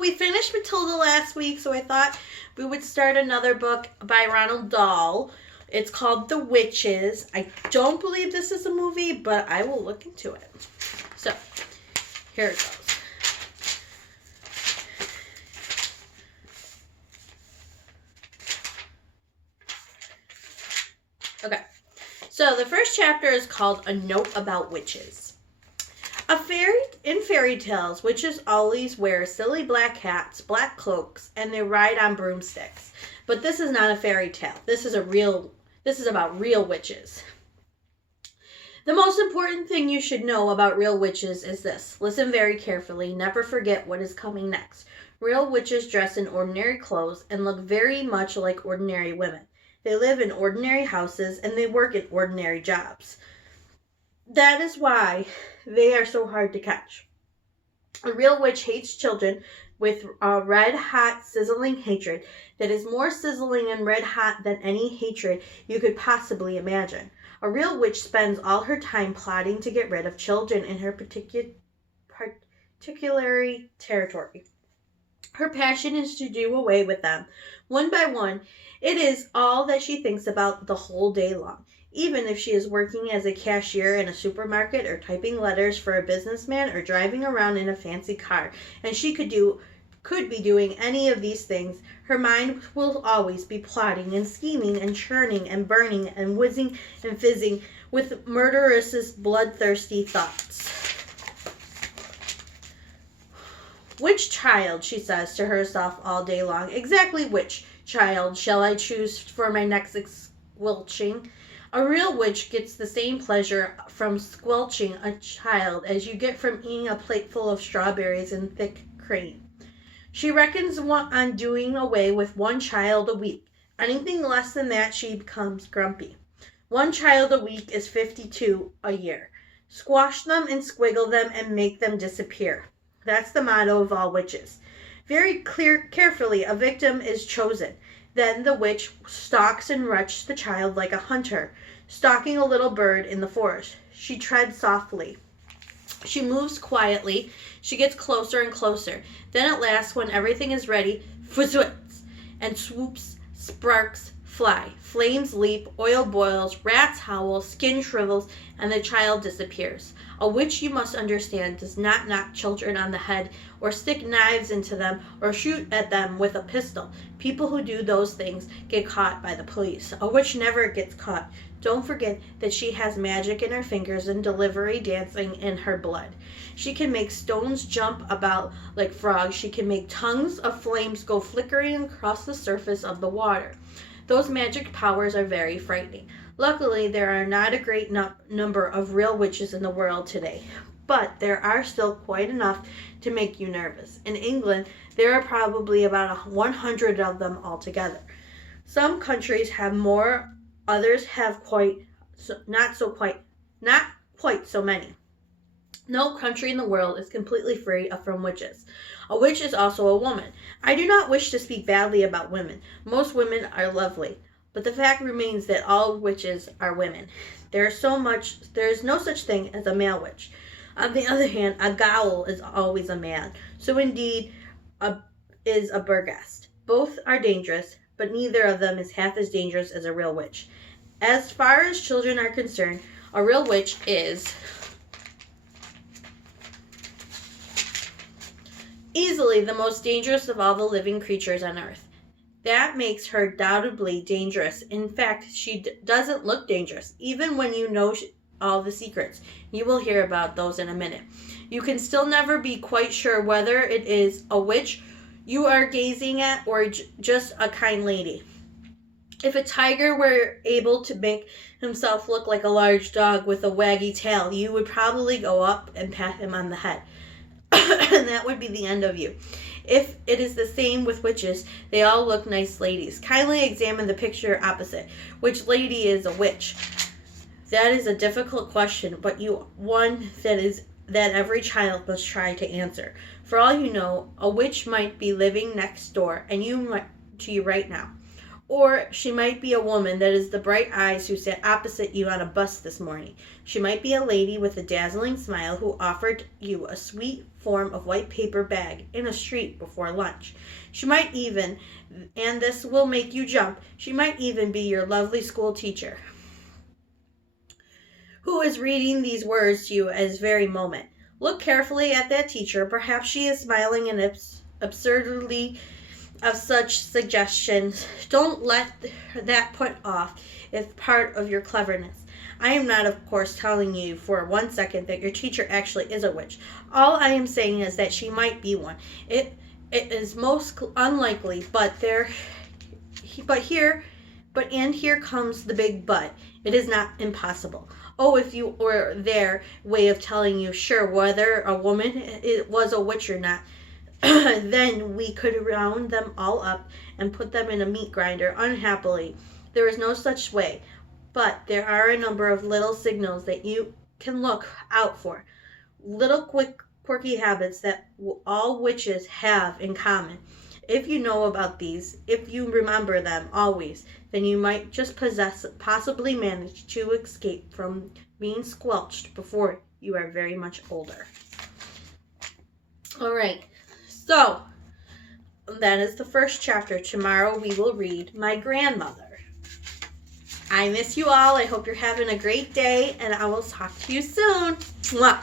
we finished Matilda last week, so I thought we would start another book by Ronald Dahl. It's called The Witches. I don't believe this is a movie, but I will look into it. So, here it goes. Okay, so the first chapter is called A Note About Witches. In fairy tales, witches always wear silly black hats, black cloaks, and they ride on broomsticks. But this is not a fairy tale. This is about real witches. The most important thing you should know about real witches is this. Listen very carefully. Never forget what is coming next. Real witches dress in ordinary clothes and look very much like ordinary women. They live in ordinary houses and they work in ordinary jobs. That is why they are so hard to catch. A real witch hates children with a red-hot, sizzling hatred that is more sizzling and red-hot than any hatred you could possibly imagine. A real witch spends all her time plotting to get rid of children in her particular territory. Her passion is to do away with them, one by one. It is all that she thinks about the whole day long. Even if she is working as a cashier in a supermarket or typing letters for a businessman or driving around in a fancy car, and she could be doing any of these things, her mind will always be plotting and scheming and churning and burning and whizzing and fizzing with murderous, bloodthirsty thoughts. Which child, she says to herself all day long, exactly which child shall I choose for my next squelching? A real witch gets the same pleasure from squelching a child as you get from eating a plateful of strawberries and thick cream. She reckons on doing away with one child a week. Anything less than that, she becomes grumpy. One child a week is 52 a year. Squash them and squiggle them and make them disappear. That's the motto of all witches. Very carefully, a victim is chosen. Then the witch stalks and rushes the child like a hunter, stalking a little bird in the forest. She treads softly. She moves quietly. She gets closer and closer. Then at last, when everything is ready, fuzz and swoops, sparks fly, flames leap, oil boils, rats howl, skin shrivels, and the child disappears. A witch, you must understand, does not knock children on the head or stick knives into them or shoot at them with a pistol. People who do those things get caught by the police. A witch never gets caught. Don't forget that she has magic in her fingers and delivery dancing in her blood. She can make stones jump about like frogs. She can make tongues of flames go flickering across the surface of the water. Those magic powers are very frightening. Luckily, there are not a great number of real witches in the world today, but there are still quite enough to make you nervous. In England, there are probably about 100 of them altogether. Some countries have more, others have not quite so many. No country in the world is completely free from witches. A witch is also a woman. I do not wish to speak badly about women. Most women are lovely. But the fact remains that all witches are women. There is no such thing as a male witch. On the other hand, a ghoul is always a man. So indeed is a Bergast. Both are dangerous, but neither of them is half as dangerous as a real witch. As far as children are concerned, a real witch is easily the most dangerous of all the living creatures on earth. That makes her doubly dangerous. In fact, she doesn't look dangerous. Even when you know all the secrets. You will hear about those in a minute. You can still never be quite sure whether it is a witch you are gazing at or just a kind lady. If a tiger were able to make himself look like a large dog with a waggy tail, you would probably go up and pat him on the head. And that would be the end of you. If it is the same with witches, they all look nice ladies. Kindly examine the picture opposite. Which lady is a witch? That is a difficult question, but one that every child must try to answer. For all you know, a witch might be living next door to you right now. Or she might be a woman that is the bright eyes who sat opposite you on a bus this morning. She might be a lady with a dazzling smile who offered you a sweet form of white paper bag in a street before lunch. She might even, and this will make you jump, she might even be your lovely school teacher who is reading these words to you at this very moment. Look carefully at that teacher. Perhaps she is smiling in absurdity of such suggestions. Don't let that put off if part of your cleverness. I am not, of course, telling you for 1 second that your teacher actually is a witch. All I am saying is that she might be one. It is most unlikely, but here comes the big but. It is not impossible. Oh, if you were their way of telling you, sure, whether a woman was a witch or not, then we could round them all up and put them in a meat grinder. Unhappily, there is no such way, but there are a number of little signals that you can look out for. Little quirky habits that all witches have in common. If you know about these, if you remember them always, then you might just possibly manage to escape from being squelched before you are very much older. All right, so that is the first chapter. Tomorrow we will read My Grandmother. I miss you all. I hope you're having a great day, and I will talk to you soon. Mwah.